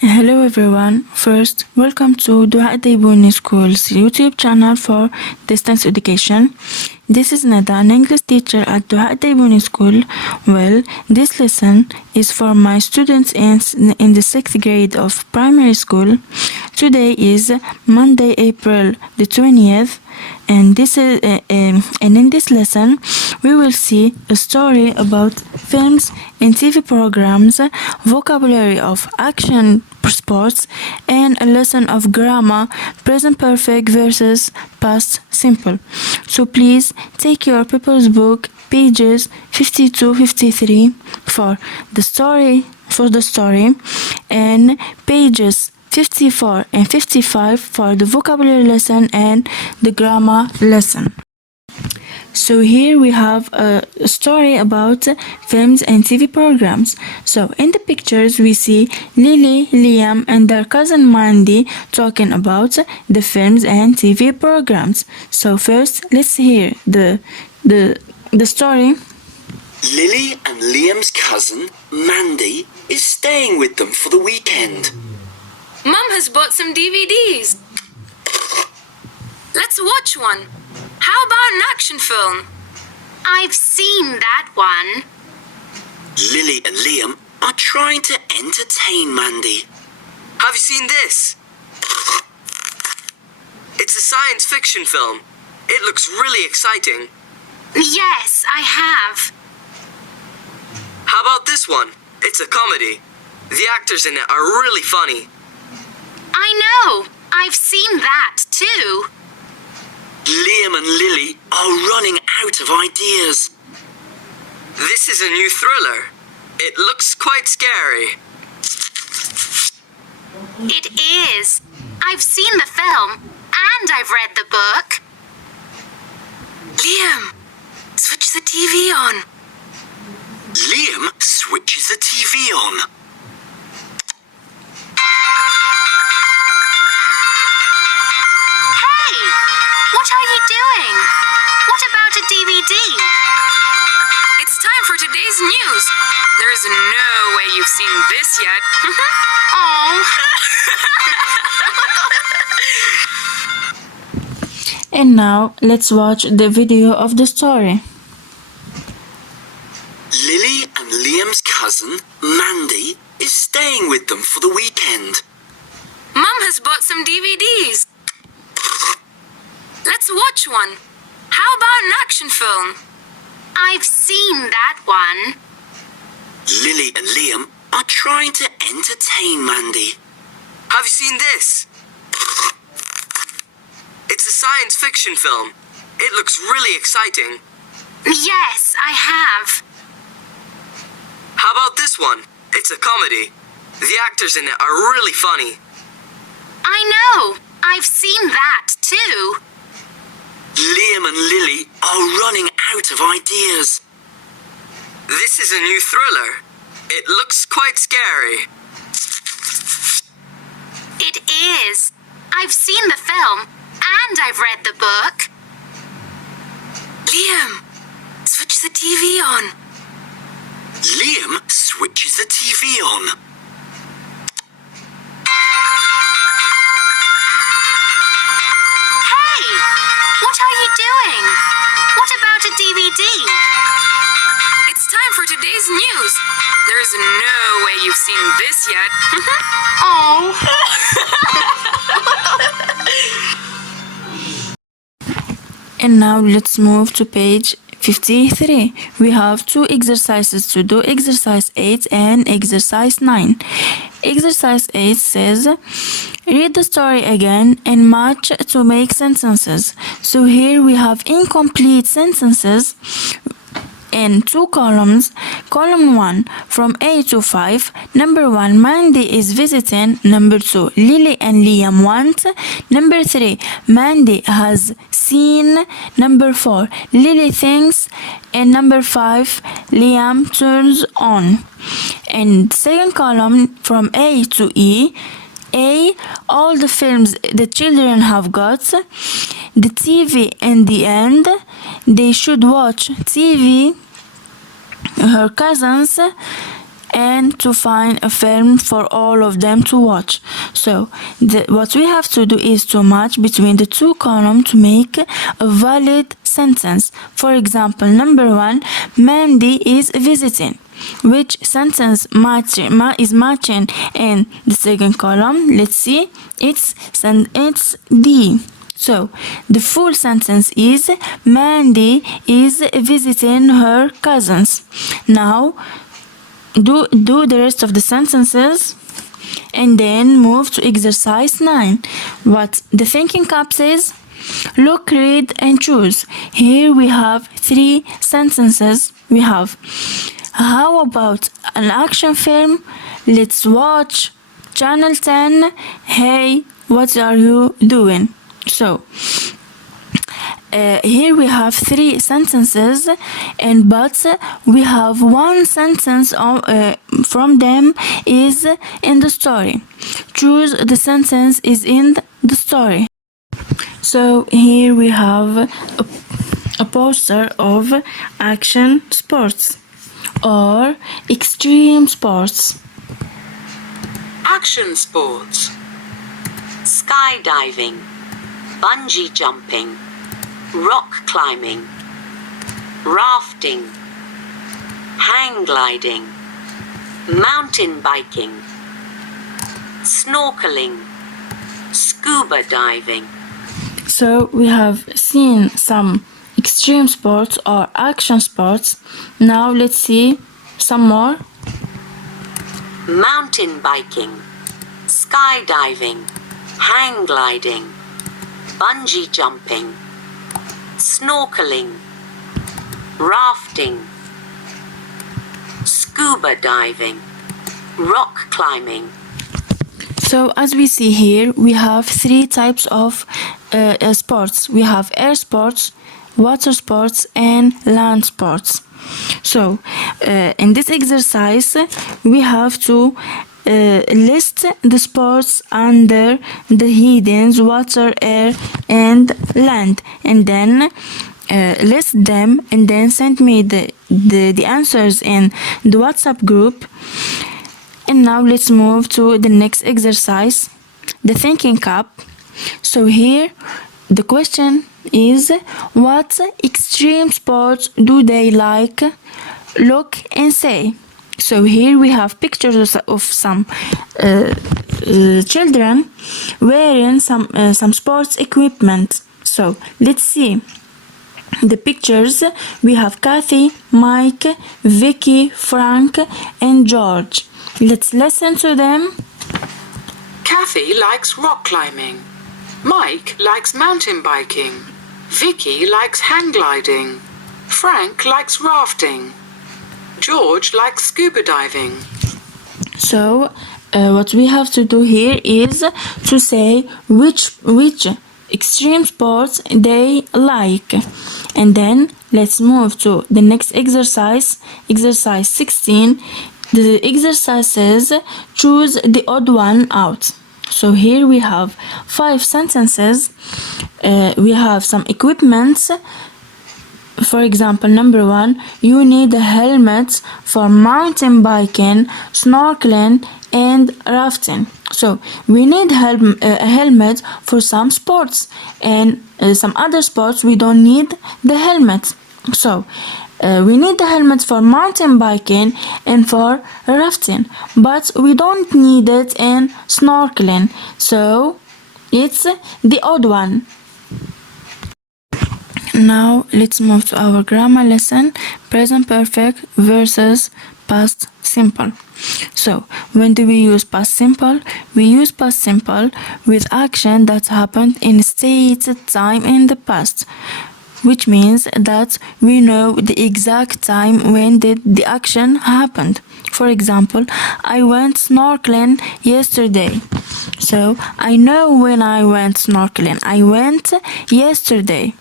Hello everyone. First, welcome to Dua Daybuni School's YouTube channel for distance education. This is Nada, an English teacher at Dua Daybuni School. Well, this lesson is for my students in the 6th grade of primary school. Today is Monday, April the 20th, and in this lesson we will see a story about films and TV programs, vocabulary of action sports, and a lesson of grammar, present perfect versus past simple. So please take your people's book, pages 52-53 for the story, and pages 54 and 55 for the vocabulary lesson and the grammar lesson. So here we have a story about films and TV programs. So in the pictures we see Lily, Liam and their cousin Mandy talking about the films and TV programs. So first let's hear the story. Lily and Liam's cousin Mandy is staying with them for the weekend. Mum has bought some DVDs. Let's watch one. How about an action film? I've seen that one. Lily and Liam are trying to entertain Mandy. Have you seen this? It's a science fiction film. It looks really exciting. Yes, I have. How about this one? It's a comedy. The actors in it are really funny. I know. I've seen that too. Liam and Lily are running out of ideas. This is a new thriller. It looks quite scary. It is. I've seen the film and I've read the book. Liam, switch the TV on. Liam switches the TV on. What are you doing? What about a DVD? It's time for today's news. There is no way you've seen this yet. Oh. And now let's watch the video of the story. Lily and Liam's cousin Mandy is staying with them for the weekend. Mum has bought some DVDs. Let's watch one. How about an action film? I've seen that one. Lily and Liam are trying to entertain Mandy. Have you seen this? It's a science fiction film. It looks really exciting. Yes, I have. How about this one? It's a comedy. The actors in it are really funny. I know. I've seen that too. Liam and Lily are running out of ideas. This is a new thriller. It looks quite scary. It is. I've seen the film and I've read the book. Liam, switch the TV on. Liam switches the TV on. What are you doing? What about a DVD? It's time for today's news. There is no way you've seen this yet. Oh. And now let's move to page 53. We have two exercises to do, exercise 8 and exercise 9. Exercise 8 says, read the story again and match to make sentences. So here we have incomplete sentences in two columns. Column 1 from A to 5. Number 1, Mandy is visiting. Number 2, Lily and Liam want. Number 3, Mandy has seen. Number 4, Lily thinks. And number 5, Liam turns on. And second column from A to E. A, all the films the children have got. The TV in the end. They should watch TV her cousins and to find a film for all of them to watch. So what we have to do is to match between the two columns to make a valid sentence. For example, number 1, Mandy is visiting. Which sentence is matching in the second column? Let's see. It's D. So the full sentence is Mandy is visiting her cousins. Now do the rest of the sentences and then move to exercise 9. What the thinking cap says: look, read and choose. Here we have 3 sentences. We have, how about an action film? Let's watch Channel 10. Hey, what are you doing? So here we have 3 sentences, but we have 1 sentence from them is in the story. Choose the sentence is in the story. So here we have a poster of action sports or extreme sports. Action sports: skydiving, bungee jumping, rock climbing, rafting, hang gliding, mountain biking, snorkeling, scuba diving. So we have seen some extreme sports or action sports. Now let's see some more. Mountain biking, skydiving, hang gliding, bungee jumping, snorkeling, rafting, scuba diving, rock climbing. So as we see here, we have 3 types of sports. We have air sports, water sports and land sports. So in this exercise we have to list the sports under the headings water, air and land, and then list them and then send me the answers in the WhatsApp group. And now let's move to the next exercise, the thinking cap. So here the question is, what extreme sports do they like? Look and say. So here we have pictures of some children wearing some sports equipment. So let's see the pictures. We have Kathy, Mike, Vicky, Frank and George. Let's listen to them. Kathy likes rock climbing. Mike likes mountain biking. Vicky likes hang gliding. Frank likes rafting. George likes scuba diving. So what we have to do here is to say which extreme sports they like. And then let's move to the next exercise, exercise 16. The exercise says choose the odd one out. So here we have 5 sentences. We have some equipments. For example, number 1, you need a helmet for mountain biking, snorkeling and rafting. So we need a helmet for some sports, and some other sports we don't need the helmet. So we need the helmet for mountain biking and for rafting, but we don't need it in snorkeling. So it's the odd one. Now let's move to our grammar lesson, present perfect versus past simple. So when do we use past simple? We use past simple with action that happened in stated time in the past, which means that we know the exact time when did the action happened. For example, I went snorkeling yesterday. So I know when I went snorkeling. I went yesterday.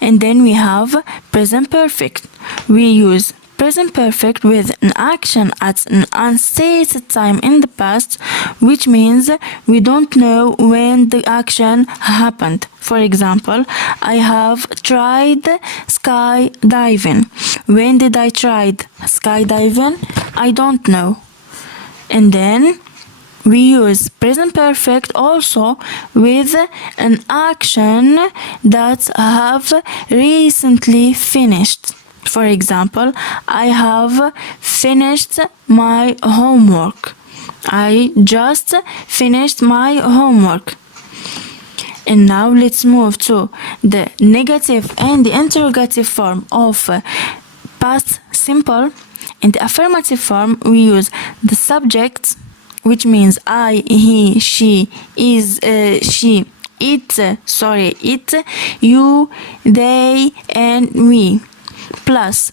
And then we have present perfect. We use present perfect with an action at an unstated time in the past, which means we don't know when the action happened. For example, I have tried skydiving. When did I try skydiving? I don't know. And then we use present perfect also with an action that have recently finished. For example, I have finished my homework. I just finished my homework. And now let's move to the negative and the interrogative form of past simple. In the affirmative form, we use the subject, which means I, he, she, is, she, it, you, they, and we, plus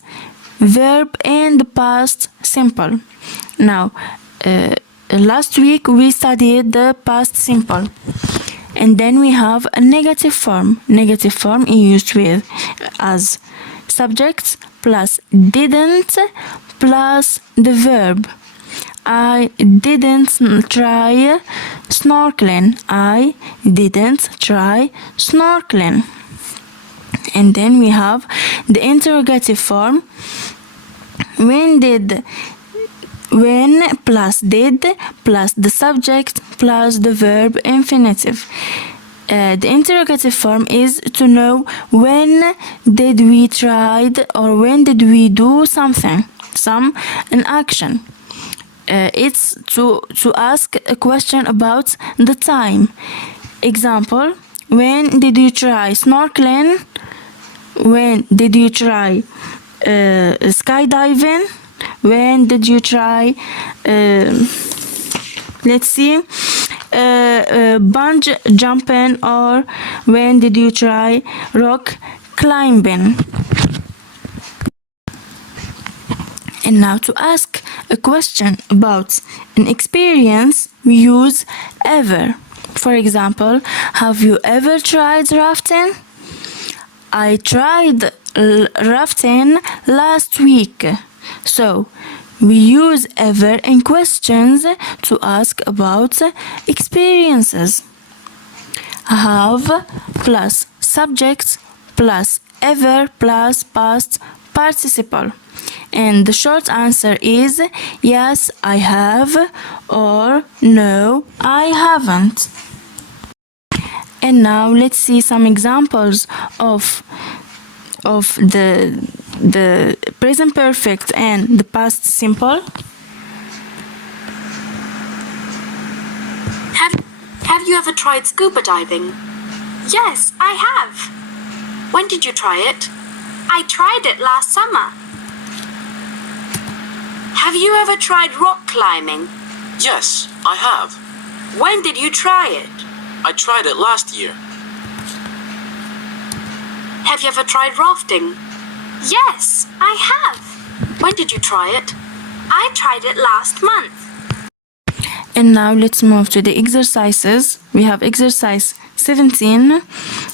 verb and past simple. Now, last week we studied the past simple. And then we have a negative form. Negative form is used with as subject plus didn't plus the verb. I didn't try snorkeling. I didn't try snorkeling. And then we have the interrogative form. When plus did plus the subject plus the verb infinitive. The interrogative form is to know when did we tried or when did we do something, an action. It's to ask a question about the time. Example, when did you try snorkeling? When did you try skydiving? When did you try bungee jumping, or when did you try rock climbing? And now to ask a question about an experience, we use ever. For example, have you ever tried rafting? I tried rafting last week. So, we use ever in questions to ask about experiences. Have plus subject plus ever plus past participle. And the short answer is yes, I have, or no, I haven't. And now let's see some examples of the present perfect and the past simple. Have you ever tried scuba diving? Yes, I have. When did you try it? I tried it last summer. Have you ever tried rock climbing? Yes, I have. When did you try it? I tried it last year. Have you ever tried rafting? Yes, I have. When did you try it? I tried it last month. And now let's move to the exercises. We have exercise 17,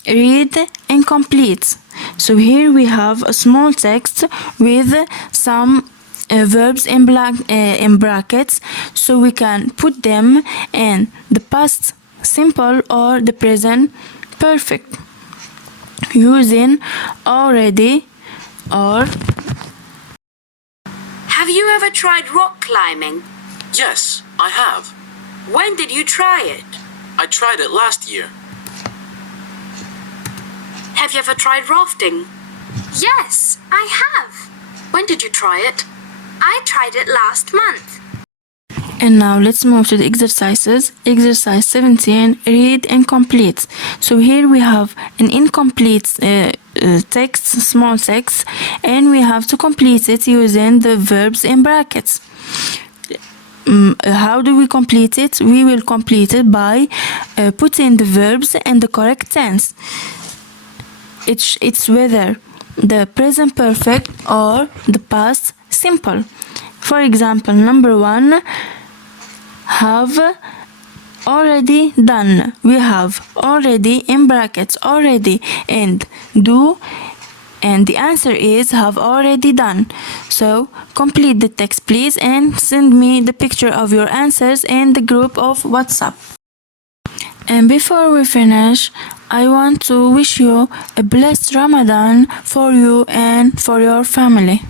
read and complete. So here we have a small text with some verbs in brackets, so we can put them in the past simple or the present perfect using already or. Have you ever tried rock climbing? Yes, I have. When did you try it? I tried it last year. Have you ever tried rafting? Yes, I have. When did you try it? I tried it last month. And now let's move to the exercises. Exercise 17, read and complete. So here we have an incomplete text, small text, and we have to complete it using the verbs in brackets. How do we complete it? We will complete it by putting the verbs in the correct tense. It's whether the present perfect or the past simple. For example, number 1, have already done. We have already in brackets, already, and do And the answer is have already done. So complete the text please and send me the picture of your answers in the group of WhatsApp. And before we finish, I want to wish you a blessed Ramadan for you and for your family.